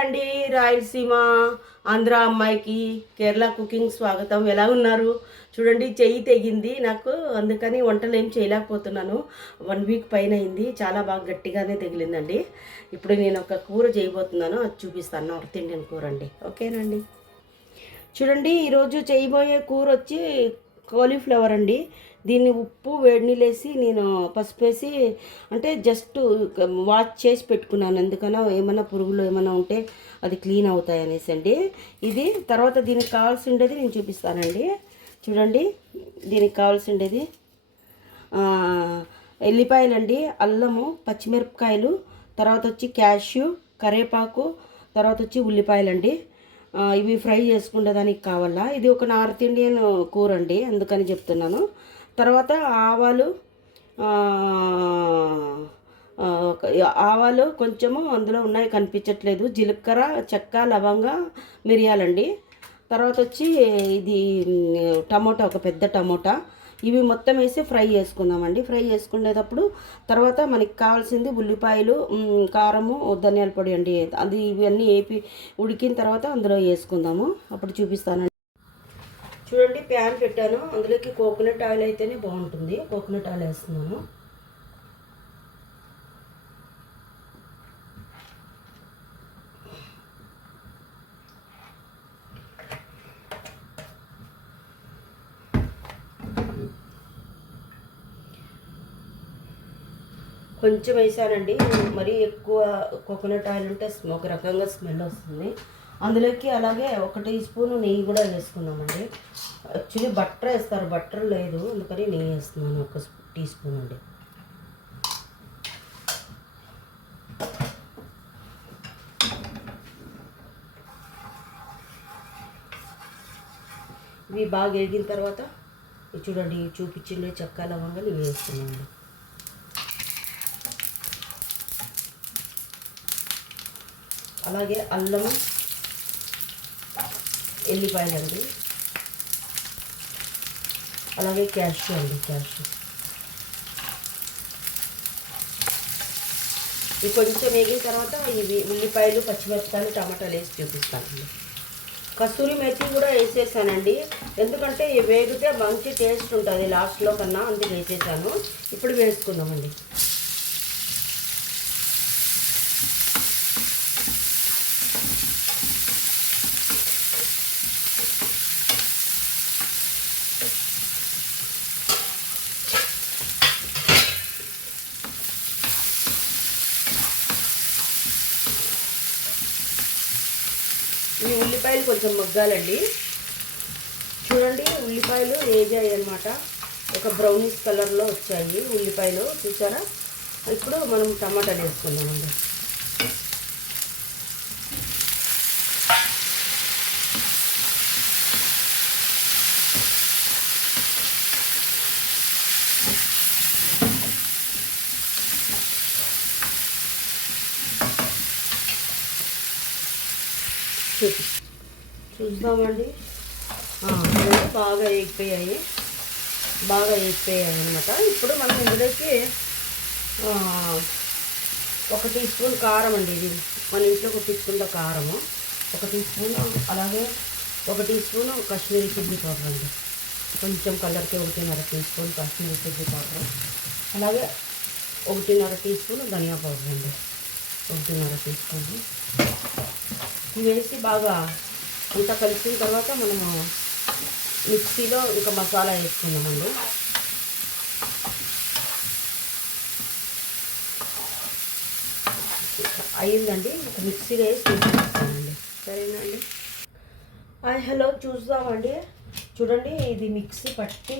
అండి. రాయలసీమ ఆంధ్ర అమ్మాయికి కేరళ కుకింగ్ స్వాగతం. ఎలా ఉన్నారు? చూడండి, చెయ్యి తెగింది నాకు, అందుకని వంటలు ఏం చేయలేకపోతున్నాను. 1 వీక్ పైన అయింది. చాలా బాగా గట్టిగానే తగిలిందండి. ఇప్పుడు నేను ఒక కూర చేయబోతున్నాను, అది చూపిస్తాను. నార్త్ ఇండియన్ కూర అండి. ఓకేనండి. చూడండి, ఈరోజు చేయబోయే కూర వచ్చి కాలీఫ్లవర్ అండి. దీన్ని ఉప్పు వేడి నీళ్ళేసి నేను పసుపు వేసి అంటే జస్ట్ వాష్ చేసి పెట్టుకున్నాను. ఎందుకన్నా ఏమైనా పురుగులు ఏమైనా ఉంటే అది క్లీన్ అవుతాయి అనేసి అండి. ఇది తర్వాత దీనికి కావాల్సి ఉండేది నేను చూపిస్తానండి. చూడండి, దీనికి కావాల్సి ఉండేది ఎల్లిపాయలండి, అల్లము, పచ్చిమిరపకాయలు, తర్వాత వచ్చి క్యాష్యూ, కరివేపాకు, తర్వాత వచ్చి ఉల్లిపాయలండి. ఇవి ఫ్రై చేసుకునే దానికి కావాలా. ఇది ఒక నార్త్ ఇండియన్ కూర అండి, అందుకని చెప్తున్నాను. తర్వాత ఆవాలు కొంచెము అందులో ఉన్నాయి, కనిపించట్లేదు. జీలకర్ర, చెక్క, లవంగ, మిరియాలండి. తర్వాత వచ్చి ఇది టమోటా, ఒక పెద్ద టమోటా. ఇవి మొత్తం వేసి ఫ్రై చేసుకుందామండి. ఫ్రై చేసుకునేటప్పుడు తర్వాత మనకి కావాల్సింది ఉల్లిపాయలు, కారము, ధనియాల పొడి అండి. అది ఇవన్నీ వేపి ఉడికిన తర్వాత అందులో వేసుకుందాము. అప్పుడు చూపిస్తానండి. చూడండి, ప్యాన్ పెట్టాను. అందులోకి కోకోనట్ ఆయిల్ అయితేనే బాగుంటుంది. కోకోనట్ ఆయిల్ వేస్తున్నాను. కొంచెం వేసానండి, మరీ ఎక్కువ కోకోనట్ ఆయిల్ ఉంటే ఒక రకంగా స్మెల్ వస్తుంది. అందులోకి అలాగే 1 టీ స్పూన్ నెయ్యి కూడా వేసుకున్నామండి. యాక్చువల్లీ బట్టర్ వేస్తారు, బట్టర్ లేదు, అందుకని నెయ్యి వేస్తున్నాను 1 టీ స్పూన్ అండి. ఇవి బాగా వేగిన తర్వాత చూడండి, చూపించిండే చెక్క, లవంగాలు ఇవి వేస్తున్నామండి. అలాగే అల్లము, ఎల్లిపాయలండి, అలాగే క్యాష్యూ అండి, క్యాష్యూ. ఇవి కొంచెం వేగిన తర్వాత ఇవి ఉల్లిపాయలు, పచ్చిమిరపకాయలు, టమాటాలు వేసి చూపిస్తానండి. కస్తూరి మెథి కూడా వేసేసానండి, ఎందుకంటే వేగితే మంచి టేస్ట్ ఉంటుంది లాస్ట్లో కన్నా, అందుకు వేసేసాను. ఇప్పుడు వేసుకుందామండి. ఈ ఉల్లిపాయలు కొంచెం మగ్గాలండి. చూడండి, ఉల్లిపాయలు వేగాయి అన్నమాట. ఒక బ్రౌనిష్ కలర్లో వచ్చాయి ఉల్లిపాయలు, చూసారా? ఇప్పుడు మనం టమాటాలు వేసుకుందామండి. చూద్దామండి. బాగా ఎగిపోయాయి అన్నమాట. ఇప్పుడు మనం ఇందులోకి 1 టీ స్పూన్ కారం అండి. ఇది మన ఇంట్లో కొట్టించుకుంటే కారము 1 టీ స్పూన్, అలాగే 1 teaspoon Kashmiri chilli powder అండి. కొంచెం కలర్కి 1.5 teaspoon Kashmiri chilli powder, అలాగే 1.5 టీ స్పూన్ ధనియా పౌడర్ అండి. 1.5 టీ స్పూన్ ఇవి వేసి బాగా అంతా కలిసిన తర్వాత మనము మిక్సీలో ఇంకా మసాలా వేసుకుందామండి. అయ్యిందండి, ఒక మిక్సీలో వేసి చూపిస్తానండి. సరేనండి. హలో, చూద్దామండి. చూడండి, ఇది మిక్సీ పట్టి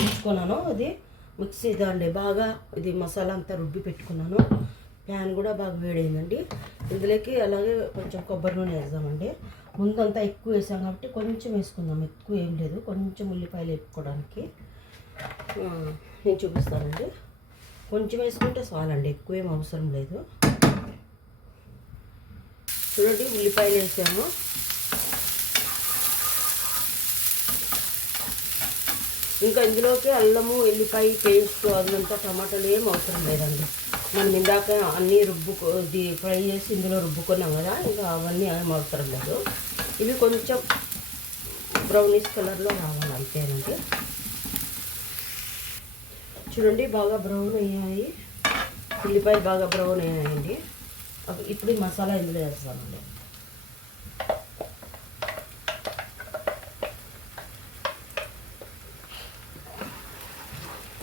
ఉంచుకున్నాను. ఇది మిక్సీ ఇదండి, బాగా ఇది మసాలా అంతా రుబ్బి పెట్టుకున్నాను. ప్యాన్ కూడా బాగా వేడైందండి. ఇందులోకి అలాగే కొంచెం కొబ్బరి నూనె వేద్దామండి. ముందంతా ఎక్కువ వేసాం కాబట్టి కొంచెం వేసుకుందాం, ఎక్కువ ఏం లేదు. కొంచెం ఉల్లిపాయలు వేపుకోవడానికి నేను చూపిస్తానండి. కొంచెం వేసుకుంటే చాలండి, ఎక్కువ ఏం అవసరం లేదు. చూడండి, ఉల్లిపాయలు వేసాము. ఇంకా ఇందులోకి అల్లము, ఎల్లిపాయ పేస్ట్, అదంతా టమాటాలు ఏం అవసరం లేదండి. మనం ఇందాక అన్నీ ఇది ఫ్రై చేసి ఇందులో రుబ్బుకున్నాం కదా, ఇంకా అవన్నీ ఏం అవసరం లేదు. ఇవి కొంచెం బ్రౌనిష్ కలర్లో రావాలి అంతేనండి. చూడండి బాగా బ్రౌన్ అయ్యాయి, ఉల్లిపాయలు బాగా బ్రౌన్ అయ్యాయండి. ఇప్పుడు ఈ మసాలా ఇందులో వేస్తామండి.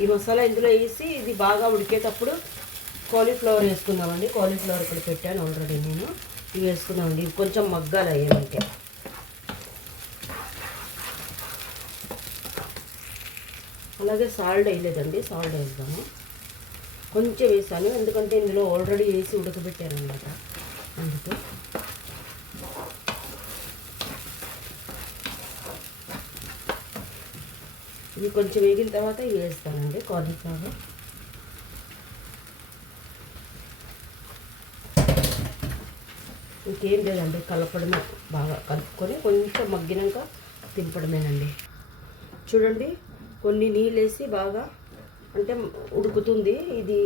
ఈ మసాలా ఇందులో వేసి ఇది బాగా ఉడికేటప్పుడు కాలీఫ్లవర్ వేసుకుందామండి. కాలీఫ్లవర్ ఇక్కడ పెట్టాను ఆల్రెడీ నేను. ఇవి వేసుకుందామండి. ఇవి కొంచెం మగ్గాలి అయ్యామంటే. అలాగే సాల్ట్ వేయలేదండి, సాల్ట్ వేద్దాము. కొంచెం వేసాను ఎందుకంటే ఇందులో ఆల్రెడీ వేసి ఉడకబెట్టాను అన్నమాట, అందుకు. ఇది కొంచెం వేగిన తర్వాత ఇవి వేస్తానండి కాలీఫ్లవర్. ఇంకేం లేదండి, కలపడమే, బాగా కలుపుకొని కొంచెం మగ్గినాక తింపడమేనండి. చూడండి కొన్ని నీళ్ళు వేసి బాగా అంటే ఉడుకుతుంది. ఇది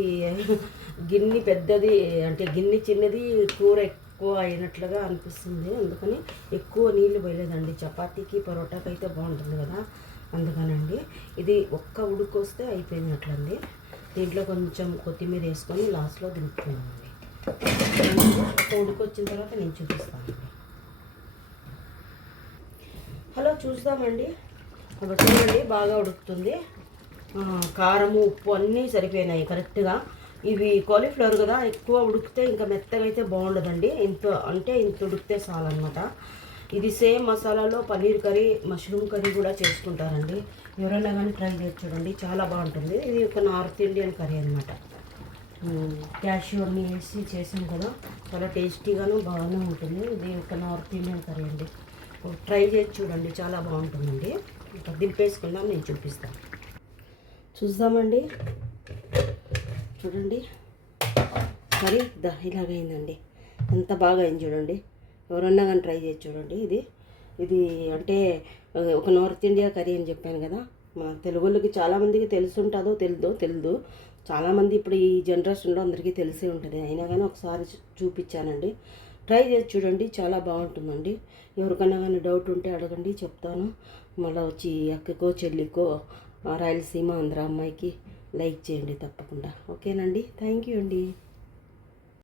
గిన్నె పెద్దది అంటే గిన్నె చిన్నది, కూర ఎక్కువ అయినట్లుగా అనిపిస్తుంది. అందుకని ఎక్కువ నీళ్ళు పోయలేదండి. చపాతీకి పరోటాకి అయితే బాగుంటుంది కదా, అందుకనండి. ఇది ఒక్క ఉడుకొస్తే అయిపోయినట్లండి. దీంట్లో కొంచెం కొత్తిమీర వేసుకొని లాస్ట్లో దింపుకున్నామండి. ఒక ఉడికొచ్చిన తర్వాత నేను చూపిస్తానండి. హలో, చూస్తామండి. కాబట్టి చూడండి బాగా ఉడుకుతుంది. కారము ఉప్పు అన్నీ సరిపోయినాయి కరెక్ట్గా. ఇవి కాలీఫ్లవర్ కదా, ఎక్కువ ఉడికితే ఇంకా మెత్తగా అయితే బాగుండదండి. ఇంత ఉడికితే చాలన్నమాట. ఇది సేమ్ మసాలాలో పన్నీర్ కర్రీ, మష్రూమ్ కర్రీ కూడా చేసుకుంటారండి. ఎవరైనా కానీ ట్రై చేసి చూడండి, చాలా బాగుంటుంది. ఇది ఒక నార్త్ ఇండియన్ కర్రీ అనమాట. క్యాష్యూ అన్నీ వేసి చేసాం కదా, చాలా టేస్టీగాను బాగానే ఉంటుంది. ఇది ఒక నార్త్ ఇండియన్ కర్రీ అండి. ట్రై చేసి చూడండి, చాలా బాగుంటుందండి. ఇంకా దింపేసుకుందాం, నేను చూపిస్తాను. చూద్దామండి. చూడండి కర్రీ ఇలాగైందండి, ఎంత బాగా అయింది చూడండి. ఎవరన్నా కానీ ట్రై చేసి చూడండి. ఇది అంటే ఒక నార్త్ ఇండియా కర్రీ అని చెప్పాను కదా, మన తెలుగులకి చాలామందికి తెలుసుంటుందో తెలియదు. చాలామంది ఇప్పుడు ఈ జనరేషన్లో అందరికీ తెలిసే ఉంటుంది. అయినా కానీ ఒకసారి చూపించానండి, ట్రై చేసి చూడండి, చాలా బాగుంటుందండి. ఎవరికన్నా కానీ డౌట్ ఉంటే అడగండి, చెప్తాను. మళ్ళీ వచ్చి అక్కకో చెల్లికో రాయలసీమ ఆంధ్ర అమ్మాయికి లైక్ చేయండి తప్పకుండా. ఓకేనండి, థ్యాంక్ యూ అండి.